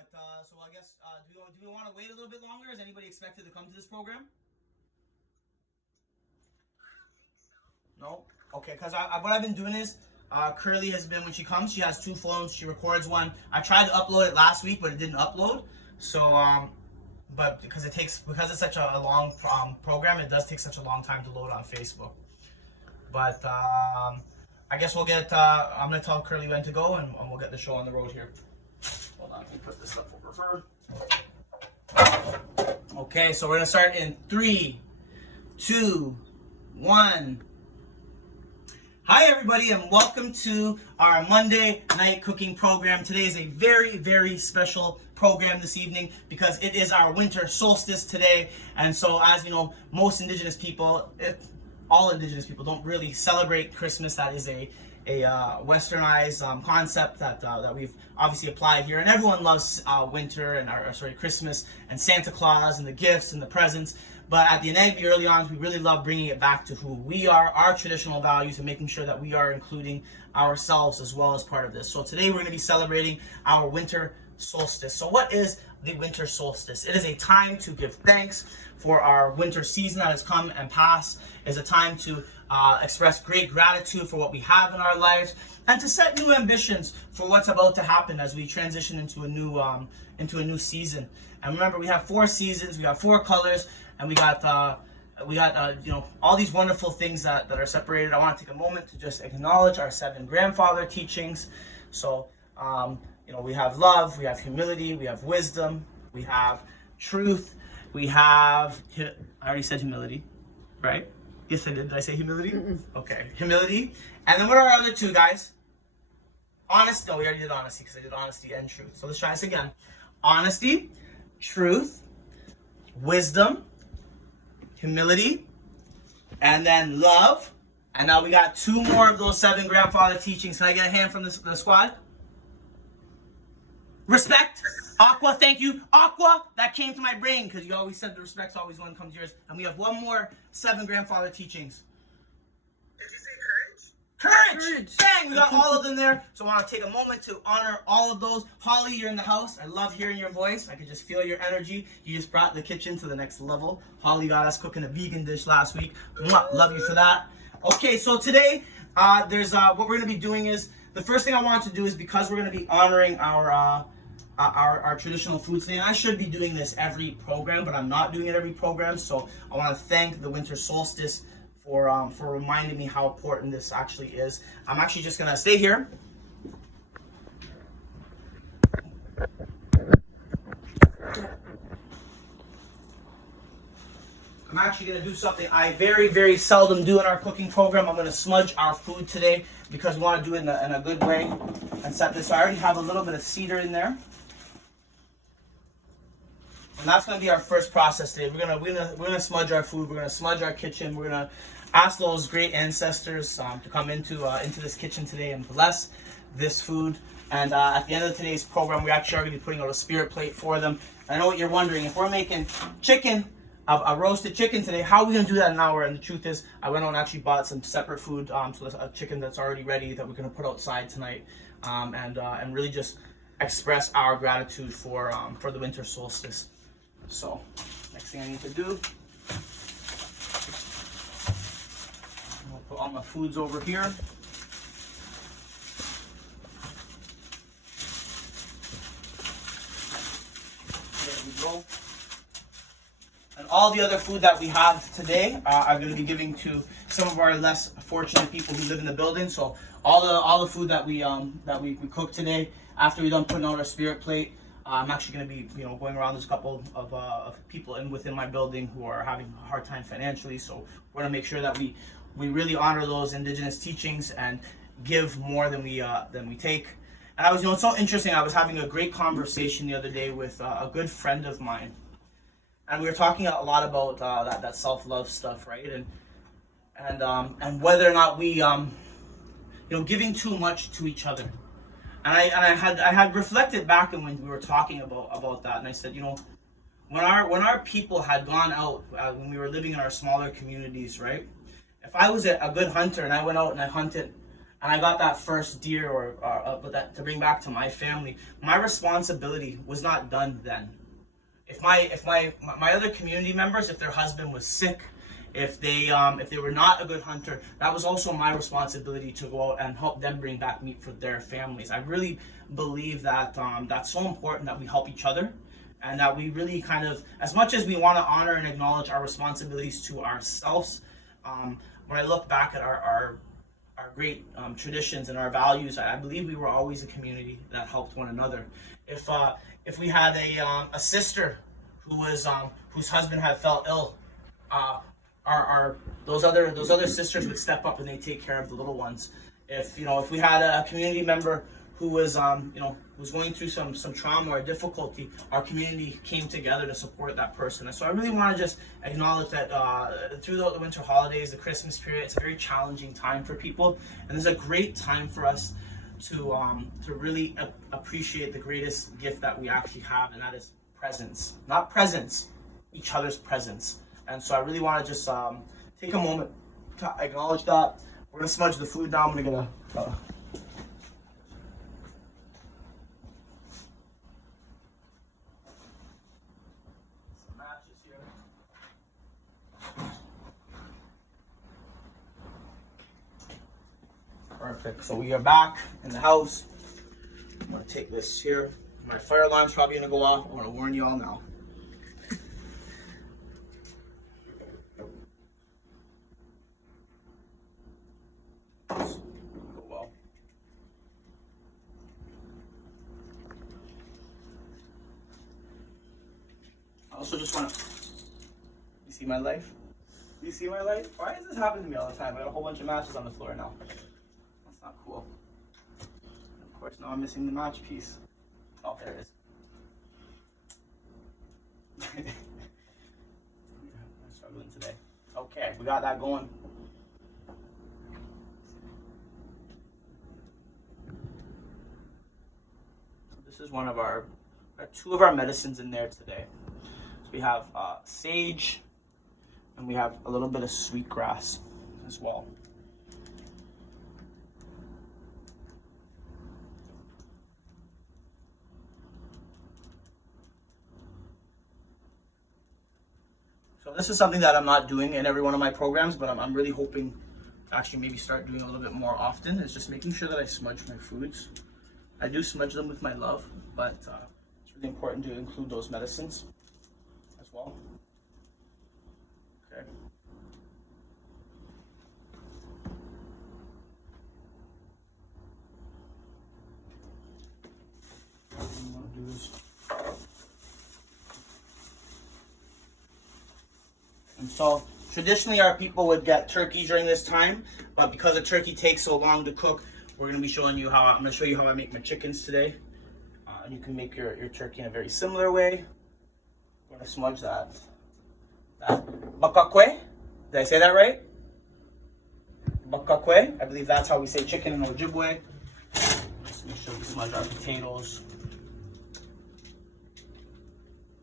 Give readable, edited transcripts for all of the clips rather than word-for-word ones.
So I guess do we want to wait a little bit longer? Is anybody expected to come to this program? No. Okay, because what I've been doing is Curly has been, when she comes, she has two phones. She records one. I tried to upload it last week, but it didn't upload. So but because it's such a long program, it does take such a long time to load on Facebook. But I guess we'll get. I'm gonna tell Curly when to go, and we'll get the show on the road here. Hold on, let me put this up over her. Okay, so we're gonna start in 3, 2, 1. Hi everybody, and welcome to our Monday night cooking program. Today is a very, very special program this evening because it is our winter solstice today. And so, as you know, most Indigenous people, all Indigenous people, don't really celebrate Christmas. That is a westernized concept that we've obviously applied here, and everyone loves winter and Christmas and Santa Claus and the gifts and the presents. But at the end, early on, we really love bringing it back to who we are, our traditional values, and making sure that we are including ourselves as well as part of this. So today we're going to be celebrating our winter solstice. So what is the winter solstice? It is a time to give thanks for our winter season that has come and passed. It is a time to express great gratitude for what we have in our lives, and to set new ambitions for what's about to happen as we transition into a new season. And remember, we have 4 seasons, we have 4 colors, and we got all these wonderful things that are separated. I want to take a moment to just acknowledge our 7 grandfather teachings. So we have love, we have humility, we have wisdom, we have truth, we have, I already said humility, right? Yes, I did. Did I say humility? Okay, humility. And then what are our other 2, guys? Honesty. No, we already did honesty because I did honesty and truth. So let's try this again. Honesty, truth, wisdom, humility, and then love. And now we got 2 more of those 7 grandfather teachings. Can I get a hand from the squad? Respect. Aqua, thank you. Aqua, that came to my brain because you always said the respect's always one comes to yours. And we have 1 more 7 grandfather teachings. Did you say Courage! Courage! Bang! We got all of them there. So I want to take a moment to honor all of those. Holly, you're in the house. I love hearing your voice. I could just feel your energy. You just brought the kitchen to the next level. Holly got us cooking a vegan dish last week. Mwah, love you for that. Okay, so today, there's what we're going to be doing is, the first thing I want to do is, because we're going to be honoring our traditional foods today, and I should be doing this every program, but I'm not doing it every program, so I want to thank the winter solstice for reminding me how important this actually is. I'm actually just gonna stay here. I'm actually gonna do something I very, very seldom do in our cooking program. I'm gonna smudge our food today because we want to do it in a good way and set this. So I already have a little bit of cedar in there. And that's going to be our first process today. We're gonna smudge our food. We're gonna smudge our kitchen. We're gonna ask those great ancestors to come into this kitchen today and bless this food. And at the end of today's program, we actually are going to be putting out a spirit plate for them. And I know what you're wondering: if we're making chicken, a roasted chicken today, how are we going to do that in an hour? And the truth is, I went out and actually bought some separate food, so there's a chicken that's already ready that we're going to put outside tonight, and really just express our gratitude for the winter solstice. So, next thing I need to do, I'll put all my foods over here. There we go. And all the other food that we have today, I'm going to be giving to some of our less fortunate people who live in the building. So all the food that we cook today, after we're done putting out our spirit plate, I'm actually going to be, going around. There's a couple of people within my building who are having a hard time financially. So we're going to make sure that we really honor those Indigenous teachings and give more than we take. And I was, it's so interesting. I was having a great conversation the other day with a good friend of mine, and we were talking a lot about that self-love stuff, right? And whether or not we, giving too much to each other. And I had reflected back when we were talking about that, and I said, when our people had gone out, when we were living in our smaller communities, right? If I was a good hunter and I went out and I hunted and I got that first deer but that to bring back to my family, my responsibility was not done then. If my other community members, if their husband was sick, if they were not a good hunter, that was also my responsibility to go out and help them bring back meat for their families. I really believe that that's so important that we help each other, and that we really kind of, as much as we want to honor and acknowledge our responsibilities to ourselves, when I look back at our great traditions and our values, I believe we were always a community that helped one another. If we had a sister who was whose husband had fell ill, those other sisters would step up and they take care of the little ones. If we had a community member who was was going through some trauma or difficulty, our community came together to support that person. And so I really want to just acknowledge that throughout the winter holidays, the Christmas period, it's a very challenging time for people, and it's a great time for us to really appreciate the greatest gift that we actually have, and that is presence. Not presents, each other's presence. And so I really want to just take a moment to acknowledge that. We're gonna smudge the food now. I'm gonna some matches here. Perfect. So we are back in the house. I'm gonna take this here. My fire alarm's probably gonna go off. I want to warn you all now. I also just want to. You see my life? You see my life? Why does this happen to me all the time? I got a whole bunch of matches on the floor now. That's not cool. And of course, now I'm missing the match piece. Oh, there it is. I'm struggling today. Okay, we got that going. This is one of two of our medicines in there today. So we have sage, and we have a little bit of sweetgrass as well. So this is something that I'm not doing in every one of my programs, but I'm really hoping to actually maybe start doing a little bit more often, is just making sure that I smudge my foods. I do smudge them with my love, but it's really important to include those medicines as well. Okay. What I want to do is, and so traditionally our people would get turkey during this time, but because the turkey takes so long to cook, we're going to be showing you how I'm going to show you how I make my chickens today. And you can make your turkey in a very similar way. We're going to smudge that bakakwe. Did I say that right? Bakakwe. I believe that's how we say chicken in Ojibwe. Just make sure we smudge our potatoes.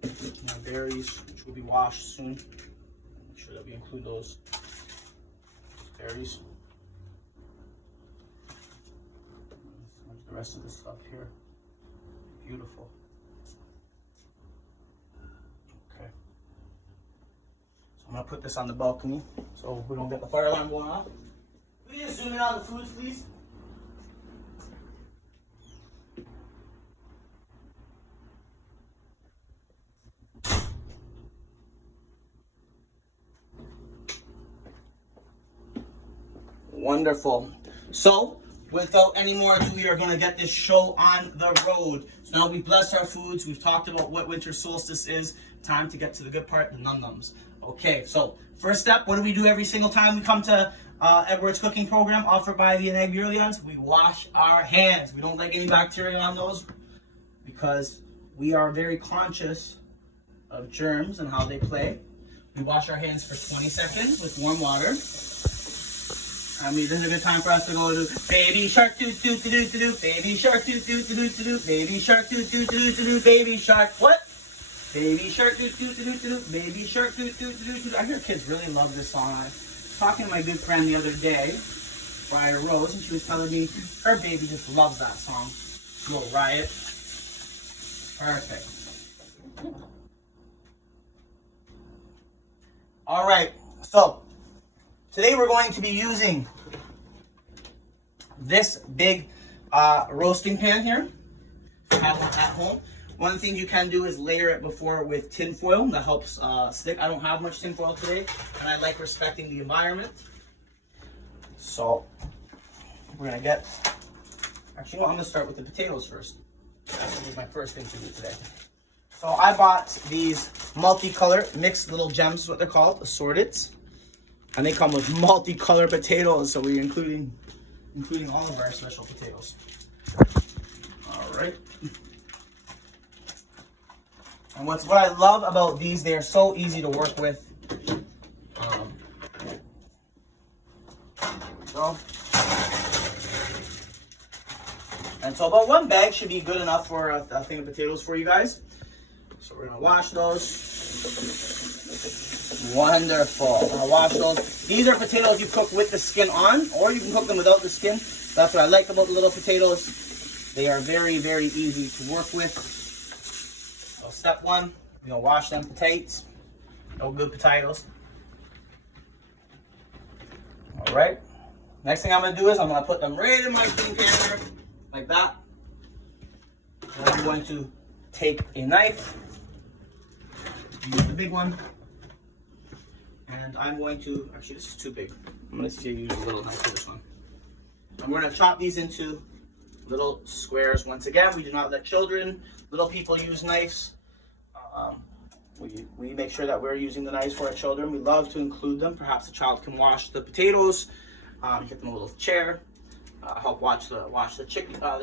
And our berries, which will be washed soon. Make sure that we include those berries. Smudge the rest of the stuff here. Beautiful. Okay. So I'm gonna put this on the balcony so we don't get the fire alarm going off. Can you just zoom in on the foods, please? Wonderful. So, without any more ado, we are going to get this show on the road. So now we've blessed our foods. We've talked about what winter solstice is. Time to get to the good part, the num-nums. Okay, so first step, what do we do every single time we come to Edward's cooking program offered by the Anag Burleons? We wash our hands. We don't like any bacteria on those because we are very conscious of germs and how they play. We wash our hands for 20 seconds with warm water. I mean, this is a good time for us to go to baby shark doo doo doo doo doo, baby shark doo doo doo doo doo, baby shark doo doo doo doo doo, baby shark what? Baby shark doo doo doo doo doo, baby shark doo doo doo doo. I hear kids really love this song. I was talking to my good friend the other day, by Rose, and she was telling me her baby just loves that song. Little Riot. Perfect. All right, so today we're going to be using this big roasting pan here. Have one at home. One of the things you can do is layer it before with tin foil. That helps stick. I don't have much tin foil today, and I like respecting the environment. So we're gonna get. Actually, no, I'm gonna start with the potatoes first. That's gonna be my first thing to do today. So I bought these multicolored mixed little gems, is what they're called, assorted, and they come with multicolored potatoes. So we're including all of our special potatoes. All right. And what I love about these, they are so easy to work with. And so about one bag should be good enough for a thing of potatoes for you guys. So we're gonna wash those. Wonderful. We're gonna wash those. These are potatoes you cook with the skin on, or you can cook them without the skin. That's what I like about the little potatoes. They are very, very easy to work with. So step one, you're gonna wash them potatoes. No good potatoes. All right. Next thing I'm gonna do is I'm gonna put them right in my steam pan here, like that. And I'm going to take a knife, use the big one, and I'm going to, actually this is too big. I'm gonna see use a little knife for this one. I'm gonna chop these into little squares. Once again, we do not let children, little people use knives. We make sure that we're using the knives for our children. We love to include them. Perhaps the child can wash the potatoes, get them a little chair, help watch the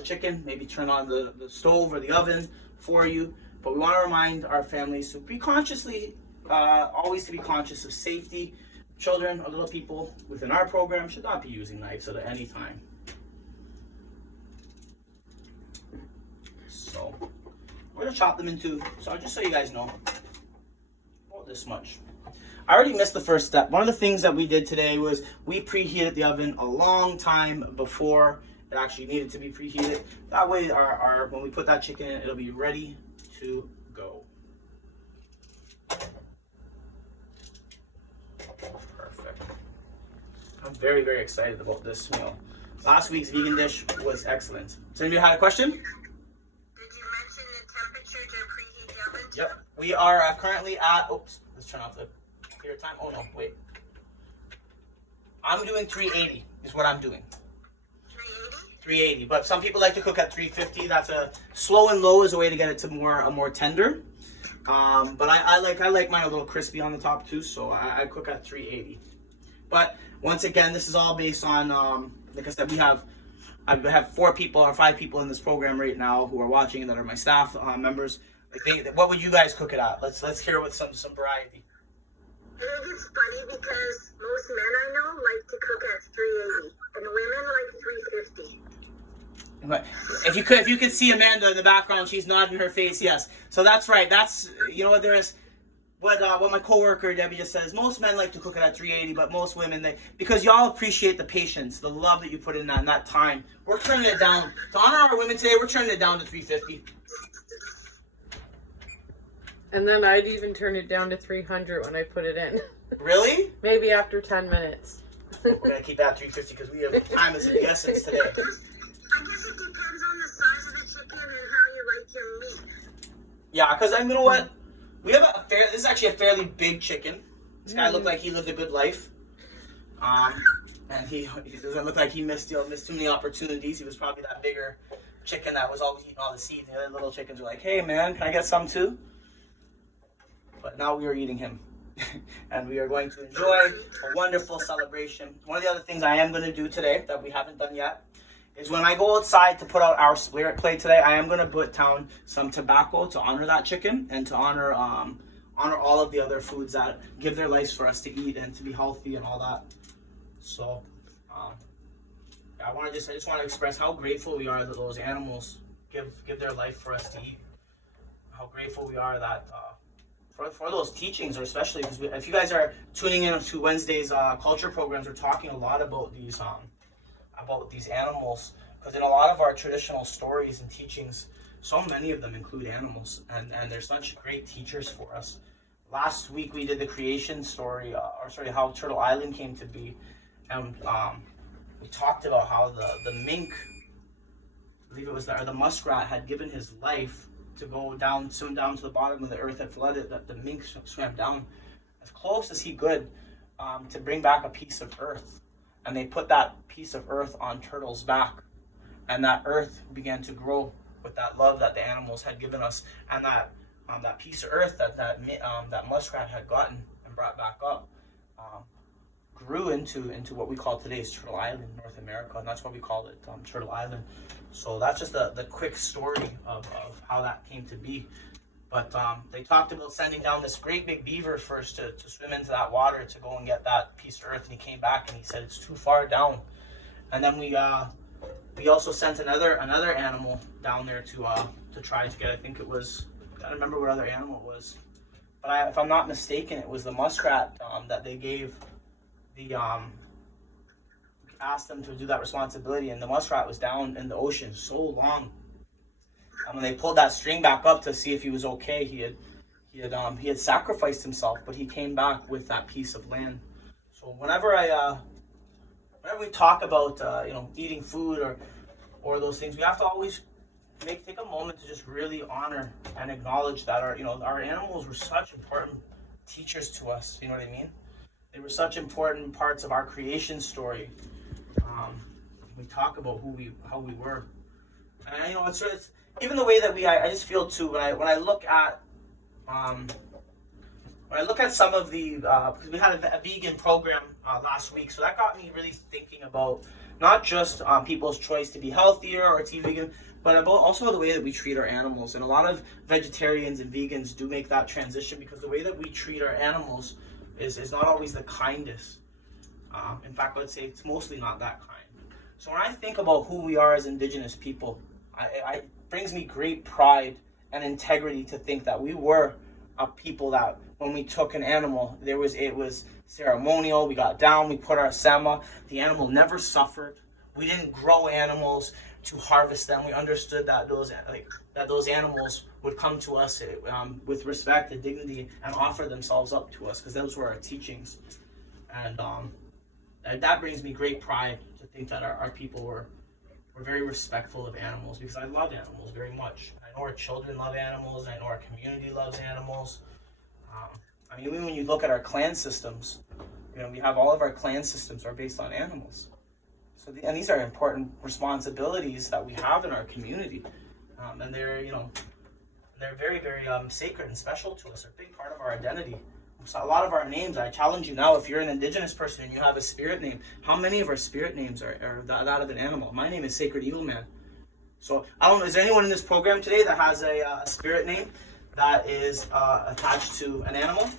chicken, maybe turn on the stove or the oven for you. But we want to remind our families to be always to be conscious of safety. Children or little people within our program should not be using knives at any time. So we're gonna chop them into, so just so you guys know, about this much. I already missed the first step. One of the things that we did today was we preheated the oven a long time before it actually needed to be preheated. That way when we put that chicken in, it'll be ready to go. Perfect. I'm very, very excited about this meal. Last week's vegan dish was excellent. Does anybody have a question? Did you mention the temperature to preheat the oven to? Yep. We are currently at, oops, let's turn off the clear time. Oh no, wait. I'm doing 380 is what I'm doing. 380? 380, but some people like to cook at 350. That's a slow and low is a way to get it to more tender. But I like mine a little crispy on the top too, so I cook at 380. But once again, this is all based on, like I said, I have 4 people or 5 people in this program right now who are watching that are my staff members. Like what would you guys cook it at? Let's hear with some variety. I think it's funny because most men I know like to cook at 380, and women like 350. Okay. If you could see Amanda in the background, she's nodding her face yes. So that's right. That's, you know what, there is what my coworker Debbie just says. Most men like to cook it at 380, but most women, because y'all appreciate the patience, the love that you put in that time. We're turning it down to honor our women today. We're turning it down to 350. And then I'd even turn it down to 300 when I put it in. Really? Maybe after 10 minutes. We're gonna keep that 350 because we have time is of the essence today. I guess it depends on the size of the chicken and how you like your meat. Yeah, because you know what? We have this is actually a fairly big chicken. This guy looked like he lived a good life. And he doesn't look like he missed too many opportunities. He was probably that bigger chicken that was always eating all the seeds. And the other little chickens were like, hey man, can I get some too? But now we are eating him. And we are going to enjoy a wonderful celebration. One of the other things I am going to do today that we haven't done yet is when I go outside to put out our spirit plate today, I am going to put down some tobacco to honor that chicken and to honor all of the other foods that give their lives for us to eat and to be healthy and all that. So I just want to express how grateful we are that those animals give their life for us to eat. How grateful we are that for those teachings, or especially because if you guys are tuning in to Wednesday's culture programs, we're talking a lot about these about these animals, because in a lot of our traditional stories and teachings, so many of them include animals, and they're such great teachers for us. Last week we did the creation story, how Turtle Island came to be, and we talked about how the mink, I believe it was the muskrat, had given his life to go down, swim down to the bottom of the earth had flooded, that the mink swam down as close as he could to bring back a piece of earth. And they put that piece of earth on Turtle's back. And that earth began to grow with that love that the animals had given us. And that piece of earth that muskrat had gotten and brought back up grew into what we call today's Turtle Island, North America. And that's why we called it Turtle Island. So that's just the quick story of how that came to be. But they talked about sending down this great big beaver first to swim into that water to go and get that piece of earth. And he came back and he said it's too far down. And then we also sent another animal down there to try to get, I think it was, I don't remember what other animal it was. But if I'm not mistaken, it was the muskrat that they gave asked them to do that responsibility, and the muskrat was down in the ocean so long. And when they pulled that string back up to see if he was okay, he had sacrificed himself, but he came back with that piece of land. So whenever we talk about eating food or those things, we have to always take a moment to just really honor and acknowledge that our animals were such important teachers to us. You know what I mean? They were such important parts of our creation story. We talk about how we were, and it's even the way that I just feel too when I look at some of the because we had a vegan program last week, so that got me really thinking about not just people's choice to be healthier or to be vegan, but about also the way that we treat our animals. And a lot of vegetarians and vegans do make that transition because the way that we treat our animals is not always the kindest. In fact, I'd say it's mostly not that kind. So when I think about who we are as Indigenous people, it brings me great pride and integrity to think that we were a people that when we took an animal, it was ceremonial. We got down, we put our sema. The animal never suffered. We didn't grow animals to harvest them. We understood that those animals would come to us with respect and dignity and offer themselves up to us, because those were our teachings. And that brings me great pride to think that our people were very respectful of animals, because I love animals very much. I know our children love animals, and I know our community loves animals. Even when you look at our clan systems, we have all of our clan systems are based on animals. So and these are important responsibilities that we have in our community, and they're very, very sacred and special to us. They're a big part of our identity. So a lot of our names, I challenge you now, if you're an Indigenous person and you have a spirit name, how many of our spirit names are that of an animal? My name is Sacred Eagle Man. So I don't know, is there anyone in this program today that has a spirit name that is attached to an animal?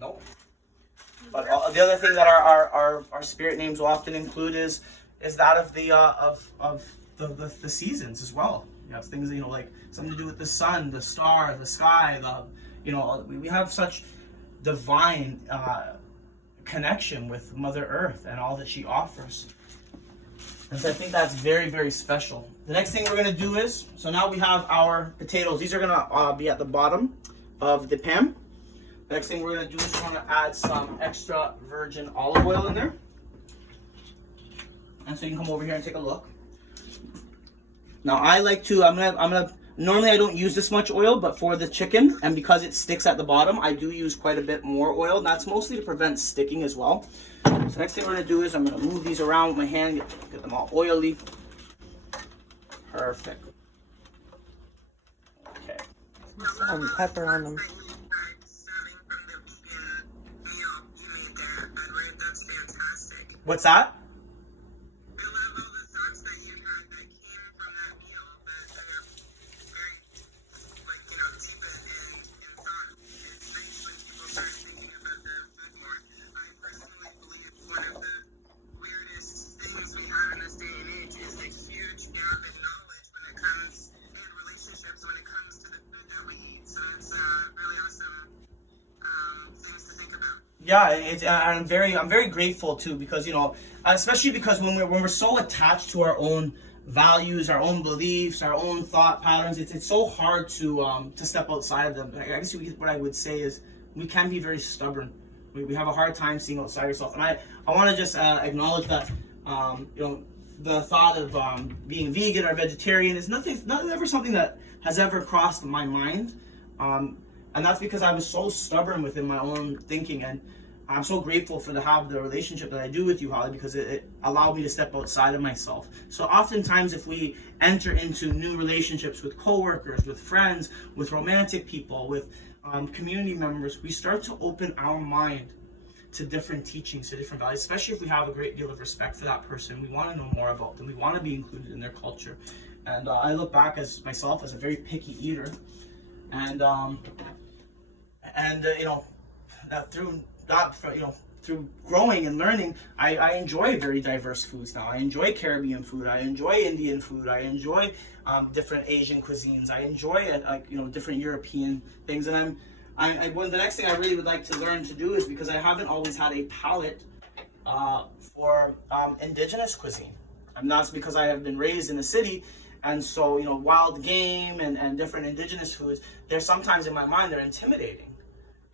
No. But the other thing that our spirit names will often include is that of the seasons as well. You have things like something to do with the sun, the star, the sky. We have such divine connection with Mother Earth and all that she offers. And so I think that's very, very special. The next thing we're going to do is, so now we have our potatoes. These are going to be at the bottom of the pan. The next thing we're going to do is we're going to add some extra virgin olive oil in there. And so you can come over here and take a look. Now I like to, normally I don't use this much oil, but for the chicken, and because it sticks at the bottom, I do use quite a bit more oil. And that's mostly to prevent sticking as well. So next thing we're going to do is I'm going to move these around with my hand, get them all oily. Perfect. Okay. Some pepper on them. What's that? Yeah, I'm very grateful too, because especially because when we're so attached to our own values, our own beliefs, our own thought patterns, it's so hard to step outside of them. I guess what I would say is we can be very stubborn. We have a hard time seeing outside ourselves, and I want to just acknowledge that the thought of being vegan or vegetarian is not ever something that has ever crossed my mind. And that's because I was so stubborn within my own thinking, and I'm so grateful to have the relationship that I do with you, Holly, because it allowed me to step outside of myself. So oftentimes if we enter into new relationships with coworkers, with friends, with romantic people, with community members, we start to open our mind to different teachings, to different values, especially if we have a great deal of respect for that person. We want to know more about them. We want to be included in their culture. And I look back as myself as a very picky eater, and through growing and learning, I enjoy very diverse foods now. I enjoy Caribbean food. I enjoy Indian food. I enjoy different Asian cuisines. I enjoy different European things. And the next thing I really would like to learn to do is, because I haven't always had a palate for indigenous cuisine. And that's because I have been raised in a city. And so, wild game and different indigenous foods, they're sometimes in my mind, they're intimidating.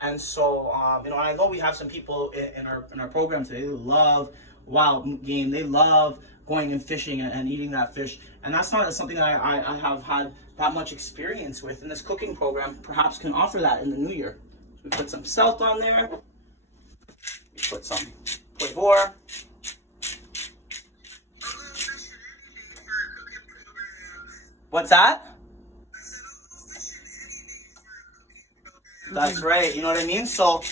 And so, I know we have some people in our program today who love wild game. They love going and fishing and eating that fish. And that's not something that I have had that much experience with. And this cooking program perhaps can offer that in the new year. So we put some salt on there. We put some poivre. What's that? That's right. You know what I mean? So, and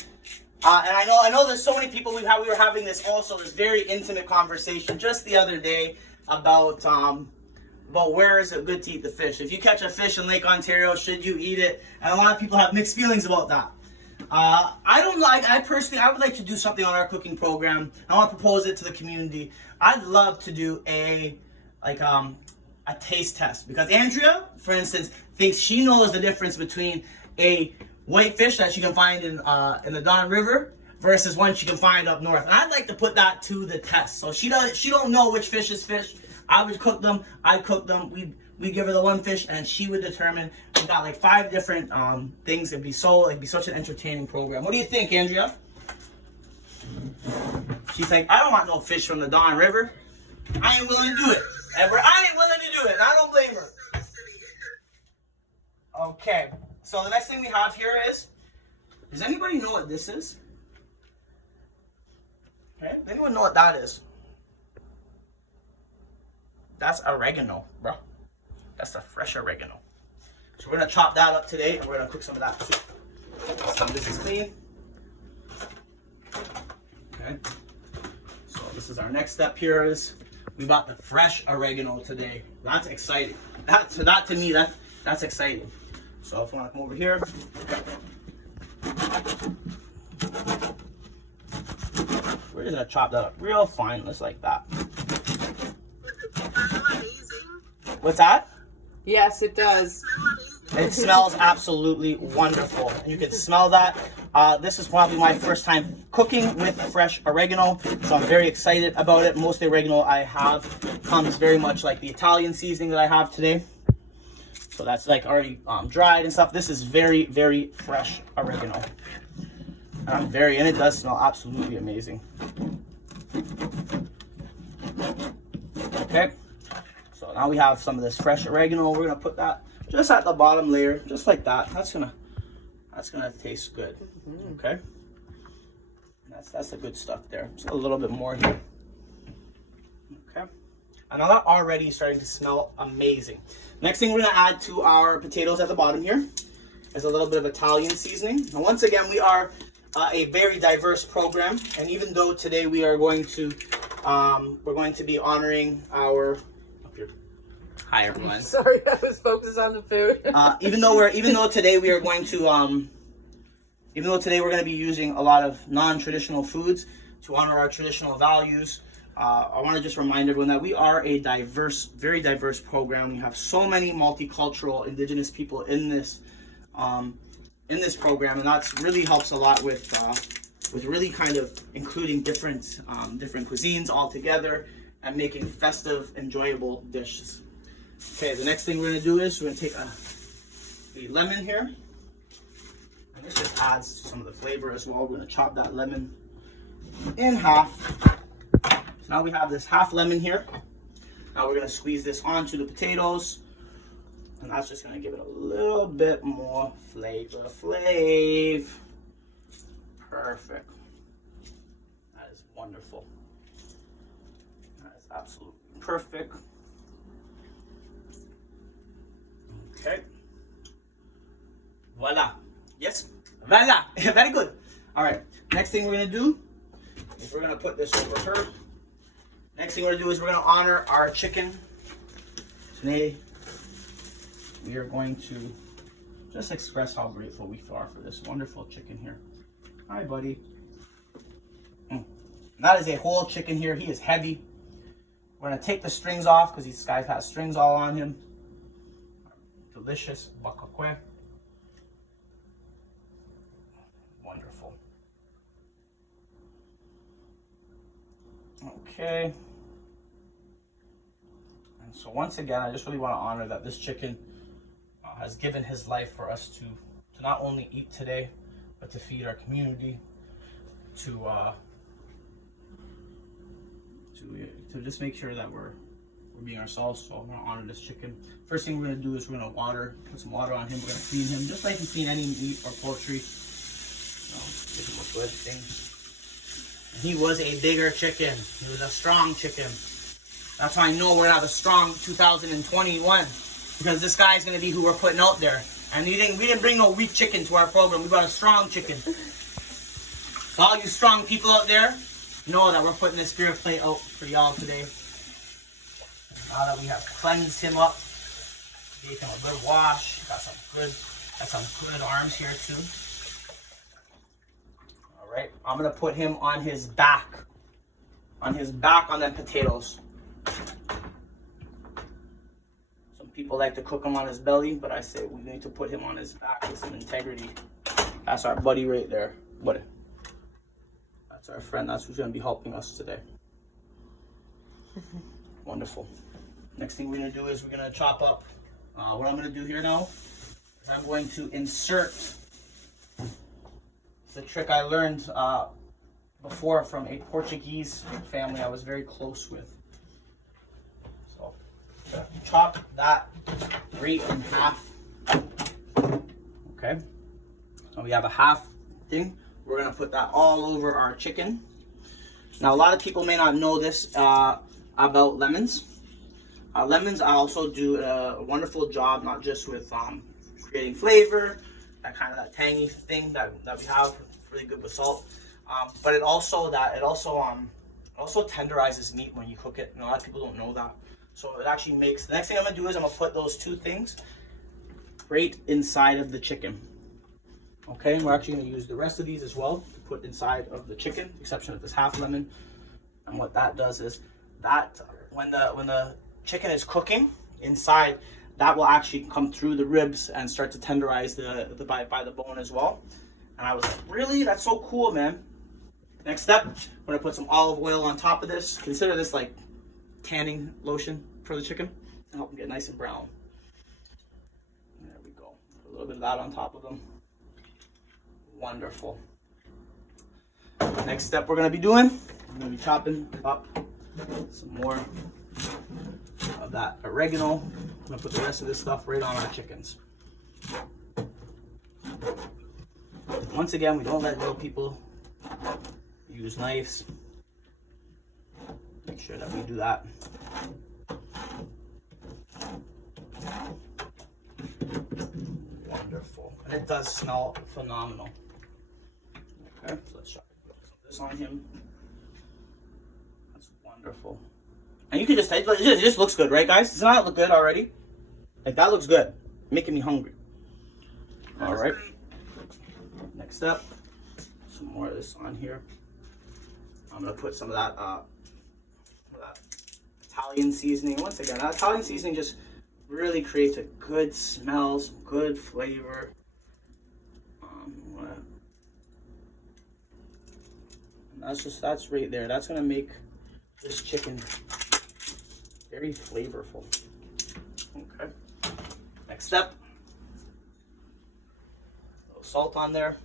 I know there's so many people we were having this very intimate conversation just the other day about where is it good to eat the fish. If you catch a fish in Lake Ontario, should you eat it? And a lot of people have mixed feelings about that. I don't like. I personally, I would like to do something on our cooking program. I want to propose it to the community. I'd love to do a taste test, because Andrea, for instance, thinks she knows the difference between a white fish that you can find in the Don River versus one she can find up north. And I'd like to put that to the test. So she don't know which fish is fish. I would cook them. I'd cook them. We give her the one fish, and she would determine. We got like 5 different things. It'd be such an entertaining program. What do you think, Andrea? She's like, I don't want no fish from the Don River. I ain't willing to do it. Edward, I ain't willing to do it, and I don't blame her. Okay, so the next thing we have here is, does anybody know what this is? Okay, does anyone know what that is? That's oregano, bro. That's the fresh oregano. So we're gonna chop that up today, and we're gonna cook some of that too. So this is clean. Okay, so this is our next step here is, we got the fresh oregano today. That's exciting. That to me, that's exciting. So if I want to come over here, we're just gonna chop that up real fine, just like that. What's that? Yes, it does. It smells absolutely wonderful. You can smell that. This is probably my first time cooking with fresh oregano, so I'm very excited about it. Most of the oregano I have comes very much like the Italian seasoning that I have today. So that's like already dried and stuff. This is very, very fresh oregano. And it does smell absolutely amazing. Okay, so now we have some of this fresh oregano. We're gonna put that just at the bottom layer, just like that. That's gonna taste good. Okay, that's the good stuff there. Just a little bit more here. Okay, and now that already starting to smell amazing. Next thing we're gonna add to our potatoes at the bottom here is a little bit of Italian seasoning. And once again, we are a very diverse program, and even though today we are going to be honoring our. Hi everyone. Sorry, I was focused on the food. Even though today we're going to be using a lot of non-traditional foods to honor our traditional values, I want to just remind everyone that we are a very diverse program. We have so many multicultural indigenous people in this program, and that really helps a lot with with really kind of including different cuisines all together and making festive, enjoyable dishes. Okay, the next thing we're gonna do is we're gonna take a lemon here. And this just adds to some of the flavor as well. We're gonna chop that lemon in half. So now we have this half lemon here. Now we're gonna squeeze this onto the potatoes. And that's just gonna give it a little bit more flavor. Perfect. That is wonderful. That is absolutely perfect. Okay. Voila. Yes. Voila. Very good. All right. Next thing we're gonna do is we're gonna put this over her. Next thing we're gonna do is we're gonna honor our chicken. Today we are going to just express how grateful we are for this wonderful chicken here. Hi, buddy. That is a whole chicken here. He is heavy. We're gonna take the strings off because these guys have strings all on him. Delicious bakakwe. Wonderful. Okay. And so once again, I just really want to honor that this chicken has given his life for us to not only eat today, but to feed our community, to just make sure that we're being ourselves. So I'm gonna honor this chicken. First thing we're gonna do is we're gonna put some water on him. We're gonna clean him just like you clean any meat or poultry. Give him a good thing. He was a bigger chicken. He was a strong chicken. That's why I know we're gonna have a strong 2021 because this guy's gonna be who we're putting out there. And we didn't bring no weak chicken to our program. We brought a strong chicken. So all you strong people out there, know that we're putting this spirit plate out for y'all today. Now that we have cleansed him up, gave him a good wash, got some good arms here too. All right, I'm gonna put him on his back on the potatoes. Some people like to cook him on his belly, but I say we need to put him on his back with some integrity. That's our buddy right there, buddy. That's our friend. That's who's gonna be helping us today. Wonderful. Next thing we're gonna do is we're gonna chop up. What I'm gonna do here now is I'm going to insert the trick I learned before from a Portuguese family I was very close with. So chop that right in half. Okay. So we have a half thing. We're gonna put that all over our chicken. Now a lot of people may not know this about lemons. Lemons also do a wonderful job, not just with creating flavor, that tangy thing that we have, really good with salt, but it also tenderizes meat when you cook it. And a lot of people don't know that. So it actually makes, the next thing I'm gonna do is I'm gonna put those two things right inside of the chicken. Okay, and we're actually gonna use the rest of these as well to put inside of the chicken, exception of this half lemon. And what that does is that when the chicken is cooking inside, that will actually come through the ribs and start to tenderize by the bone as well. And I was like, really? That's so cool, man. Next step, I'm gonna put some olive oil on top of this. Consider this like tanning lotion for the chicken to help them get nice and brown. There we go. Put a little bit of that on top of them. Wonderful. Next step we're gonna be doing, I'm gonna be chopping up some more of that oregano. I'm gonna put the rest of this stuff right on our chickens. Once again, we don't let little people use knives. Make sure that we do that. Wonderful. And it does smell phenomenal. Okay, so let's try to put some of this on him. That's wonderful. And you can just, it just looks good, right guys? Does it not look good already? Like that looks good. Making me hungry. All right. Next up, some more of this on here. I'm gonna put some of that Italian seasoning. Once again, that Italian seasoning just really creates a good smell, some good flavor. That's right there. That's gonna make this chicken very flavorful. Okay. Next step. A little salt on there.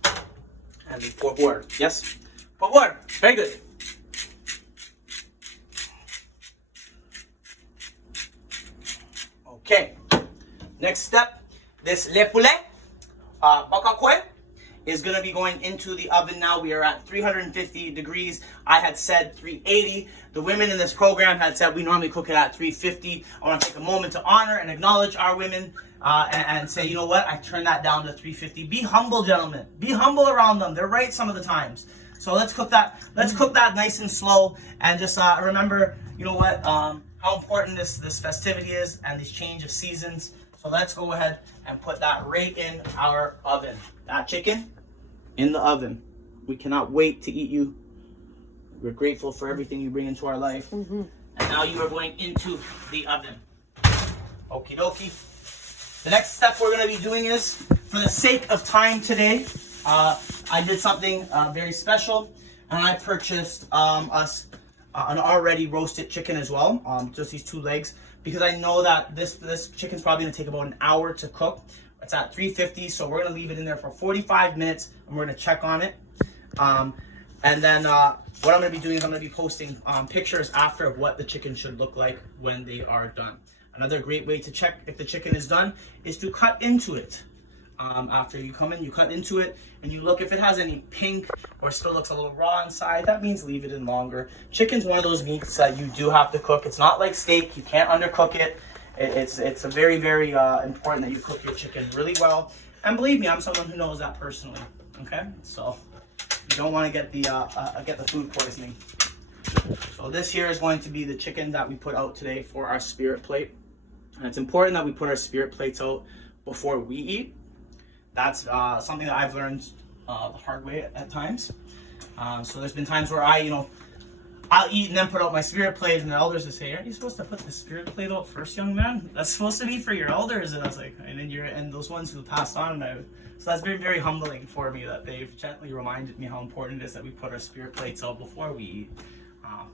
And then por favor. Yes? Por favor. Very good. Okay. Next step. This le poulet, bakakway, is going to be going into the oven now. We are at 350 degrees. I had said 380. The women in this program had said we normally cook it at 350. I want to take a moment to honor and acknowledge our women and say, you know what? I turned that down to 350. Be humble, gentlemen. Be humble around them. They're right some of the times. So let's cook that. Let's cook that nice and slow. And just remember, you know what? How important this festivity is and this change of seasons. So let's go ahead and put that right in our oven. That chicken in the oven. We cannot wait to eat you. We're grateful for everything you bring into our life. Mm-hmm. And now you are going into the oven. Okie dokie. The next step we're going to be doing is, for the sake of time today, I did something very special. And I purchased us an already roasted chicken as well. Just these 2 legs. Because I know that this chicken's probably going to take about an hour to cook. It's at 350, so we're going to leave it in there for 45 minutes, and we're going to check on it. And then what I'm going to be doing is I'm going to be posting pictures after of what the chicken should look like when they are done. Another great way to check if the chicken is done is to cut into it. After you come in, you cut into it, and you look if it has any pink or still looks a little raw inside. That means leave it in longer. Chicken's one of those meats that you do have to cook. It's not like steak. You can't undercook it. It's a very, very important that you cook your chicken really well. And believe me, I'm someone who knows that personally. Okay, so you don't want to get the food poisoning. So this here is going to be the chicken that we put out today for our spirit plate. And it's important that we put our spirit plates out before we eat. That's something that I've learned the hard way at times. So there's been times where I'll eat and then put out my spirit plate, and the elders would say, "Aren't you supposed to put the spirit plate out first, young man? That's supposed to be for your elders." And I was like, and those ones who passed on. So that's been very humbling for me that they've gently reminded me how important it is that we put our spirit plates out before we eat.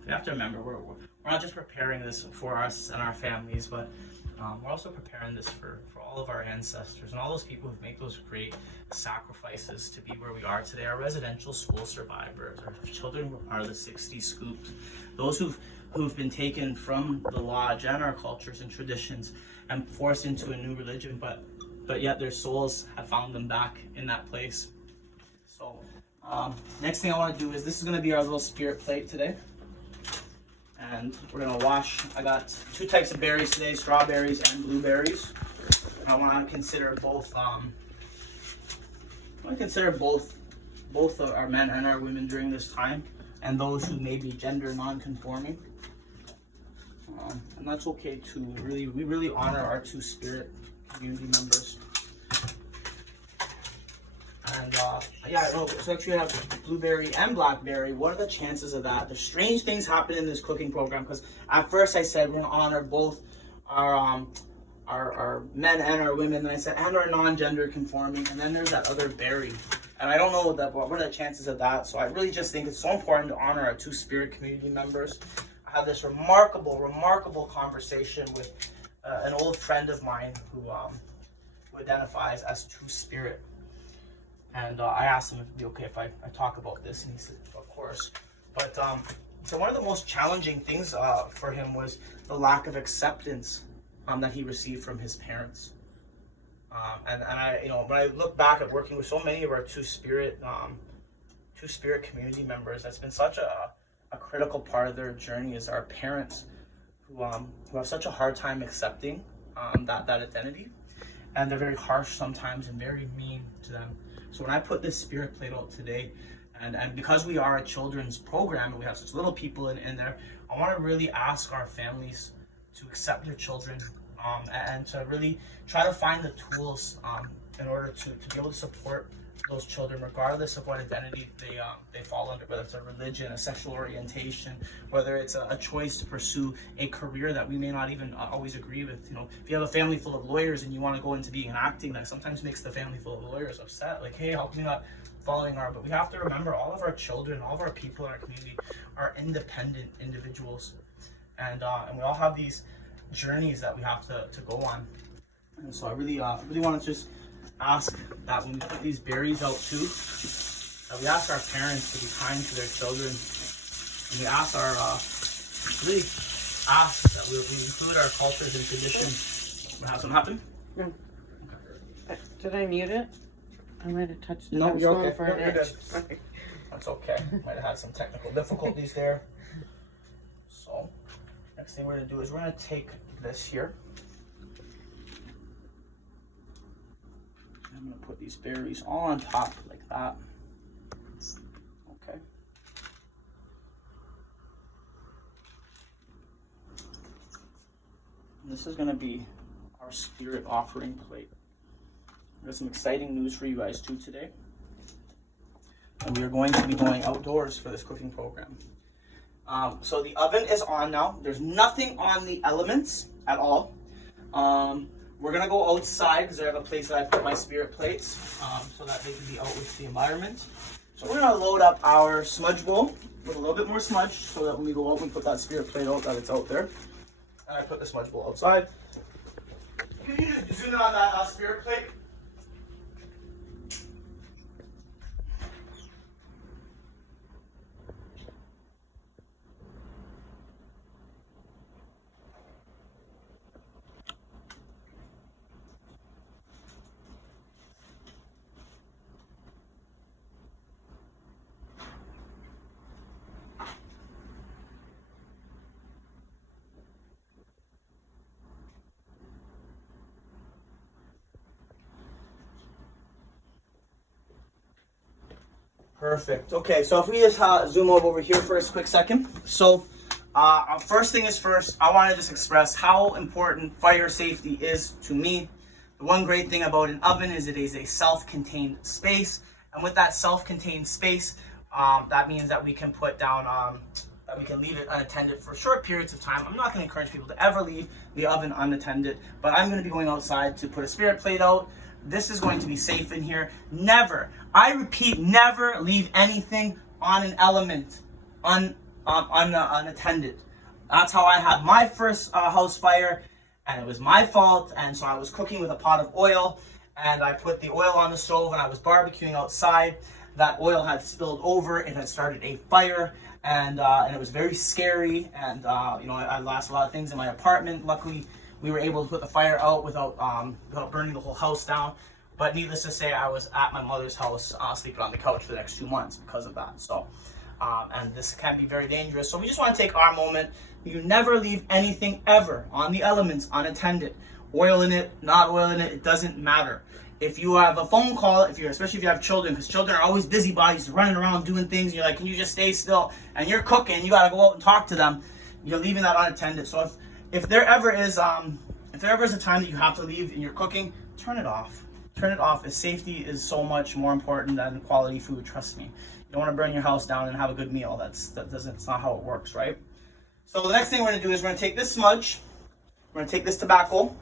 We have to remember we're not just preparing this for us and our families, but we're also preparing this for all of our ancestors and all those people who've made those great sacrifices to be where we are today. Our residential school survivors, our children who are the 60 scoops, those who've been taken from the lodge and our cultures and traditions and forced into a new religion, but yet their souls have found them back in that place. So next thing I want to do is, this is going to be our little spirit plate today. And we're gonna wash. I got 2 types of berries today, strawberries and blueberries. I want to consider both. Both our men and our women during this time, and those who may be gender non-conforming. And that's okay too. We really honor our 2 spirit community members. And so actually we have blueberry and blackberry. What are the chances of that? There's strange things happen in this cooking program, because at first I said we're gonna honor both our men and our women, and I said and our non-gender conforming, and then there's that other berry. And I don't know what are the chances of that. So I really just think it's so important to honor our 2 spirit community members. I had this remarkable conversation with an old friend of mine who identifies as 2 spirit. And I asked him if it'd be okay if I talk about this, and he said, of course. But so one of the most challenging things for him was the lack of acceptance that he received from his parents. And I, when I look back at working with so many of our 2 spirit community members, that's been such a critical part of their journey, is our parents who have such a hard time accepting that identity, and they're very harsh sometimes and very mean to them. So when I put this spirit plate out today, and because we are a children's program and we have such little people in there, I want to really ask our families to accept their children and to really try to find the tools in order to be able to support those children, regardless of what identity they fall under, whether it's a religion, a sexual orientation, whether it's a choice to pursue a career that we may not even always agree with. If you have a family full of lawyers and you want to go into being an acting, that sometimes makes the family full of lawyers upset. Like, hey, how can we not following our, but we have to remember all of our children, all of our people in our community are independent individuals, and we all have these journeys that we have to go on. And so I really want to just ask that when we put these berries out too, that we ask our parents to be kind to their children, and we ask our really ask that we include our cultures and traditions. Has something happened? No. Did I mute it? I might have touched it. No, I was you're going okay. for No, an you're itch. good. That's okay. Might have had some technical difficulties there. So, next thing we're going to do is we're going to take this here. I'm going to put these berries all on top like that. Okay. And this is going to be our spirit offering plate. There's some exciting news for you guys too today. And we are going to be going outdoors for this cooking program. So the oven is on now. There's nothing on the elements at all. We're gonna go outside because I have a place that I put my spirit plates so that they can be out with the environment. So we're gonna load up our smudge bowl with a little bit more smudge so that when we go out, we put that spirit plate out, that it's out there. And I put the smudge bowl outside. Can you just zoom in on that spirit plate? Perfect. Okay, so if we just zoom over here for a quick second. So, first thing is first, I want to just express how important fire safety is to me. The one great thing about an oven is it is a self-contained space, and with that self-contained space, that means that we can put down, that we can leave it unattended for short periods of time. I'm not going to encourage people to ever leave the oven unattended, but I'm going to be going outside to put a spirit plate out. This is going to be safe in here. Never, I repeat, never leave anything on an element unattended. That's how I had my first house fire, and it was my fault. And so I was cooking with a pot of oil, and I put the oil on the stove, and I was barbecuing outside. That oil had spilled over. It had started a fire, and it was very scary. And I lost a lot of things in my apartment. Luckily, we were able to put the fire out without burning the whole house down. But needless to say, I was at my mother's house sleeping on the couch for the next 2 months because of that. So, and this can be very dangerous. So we just want to take our moment. You never leave anything ever on the elements unattended. Oil in it, not oil in it, it doesn't matter. If you have a phone call, especially if you have children, because children are always busybodies running around doing things, and you're like, can you just stay still? And you're cooking, you got to go out and talk to them. You're leaving that unattended. So if there ever is a time that you have to leave and you're cooking, turn it off. Turn it off. Safety is so much more important than quality food. Trust me. You don't want to burn your house down and have a good meal. That's not how it works, right? So the next thing we're gonna do is we're gonna take this smudge, we're gonna take this tobacco,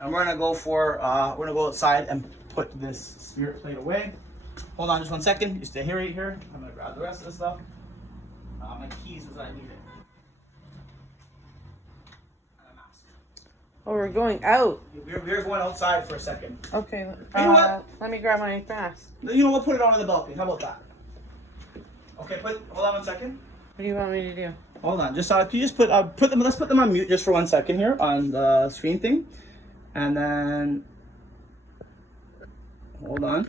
and we're gonna go outside and put this spirit plate away. Hold on just 1 second. You stay here, right here. I'm gonna grab the rest of the stuff. My keys as I need it. Oh, we're going out. We're going outside for a second. Okay. You know what? Let me grab my mask. You know what? Put it on the balcony. How about that? Okay. Hold on 1 second. What do you want me to do? Hold on. Just can you just put them? Let's put them on mute just for 1 second here on the screen thing, and then hold on.